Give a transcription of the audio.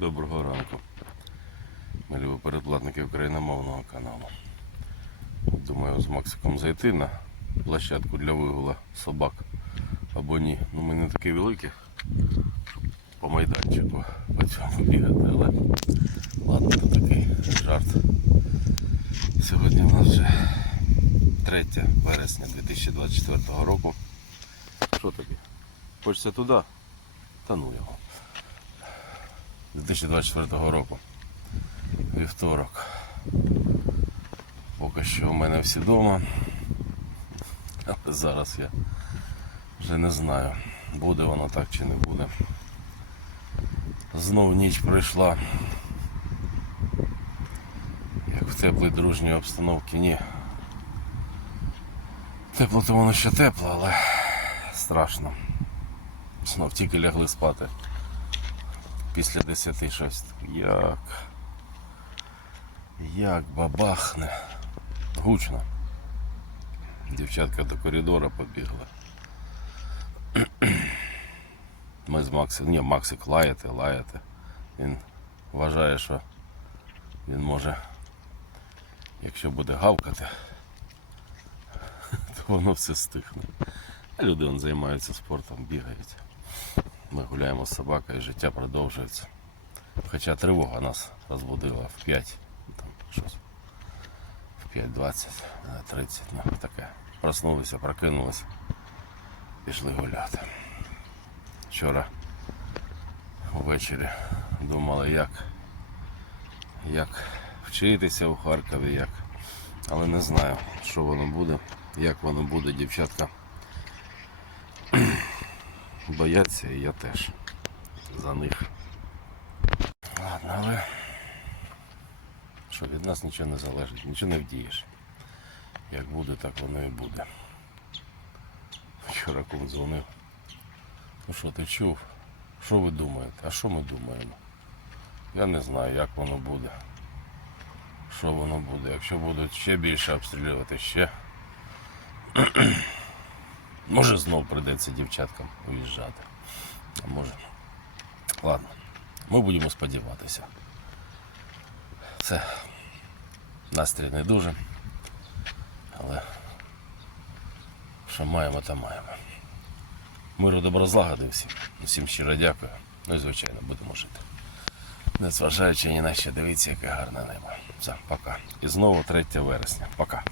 Доброго ранку. Ми любі передплатники україномовного каналу. Думаю, з Максиком зайти на площадку для вигула собак або ні. Ну ми не такі великі, щоб по майданчику по цьому бігати, але ладно, це такий жарт. Сьогодні у нас вже 3 вересня 2024 року. Що тобі? Хочеться туди? Та ну його. 2024 року. Вівторок. Поки що у мене всі вдома. Але зараз я вже не знаю, буде воно так чи не буде. Знов ніч пройшла. Як в теплій дружній обстановці, ні. Тепло то воно ще тепло, але страшно. Знов тільки лягли спати після 10 щось. Як? Як бабахне. Гучно. Дівчатка до коридора побігла. Ми з Максом. Ні, Максик лаяти, лаяти. Він вважає, що він може, якщо буде гавкати, то воно все стихне. А люди вон, займаються спортом, бігають. Ми гуляємо з собакою, життя продовжується. Хоча тривога нас розбудила в 5, там щось, в 5.20, е, 30, ну таке. Проснулися, прокинулися, пішли гуляти. Вчора ввечері думали, як, як вчитися у Харкові, як. Але не знаю, що воно буде, як воно буде, дівчатка бояться, і я теж за них. Ладно, але що від нас нічого не залежить, нічого не вдієш. Як буде, так воно і буде. Вчора кум дзвонив. Ну що ти чув? Що ви думаєте? А що ми думаємо? Я не знаю, як воно буде. Що воно буде? Якщо будуть ще більше обстрілювати, ще. Може знов прийдеться дівчаткам уїжджати. А може. Ладно, ми будемо сподіватися. Це настрій не дуже. Але що маємо, то маємо. Миру добро злагоди всім. Всім щиро дякую. Ну і звичайно будемо жити. Незважаючи ні на що, дивіться, яке гарне небо. Все, пока. І знову 3 вересня. Пока.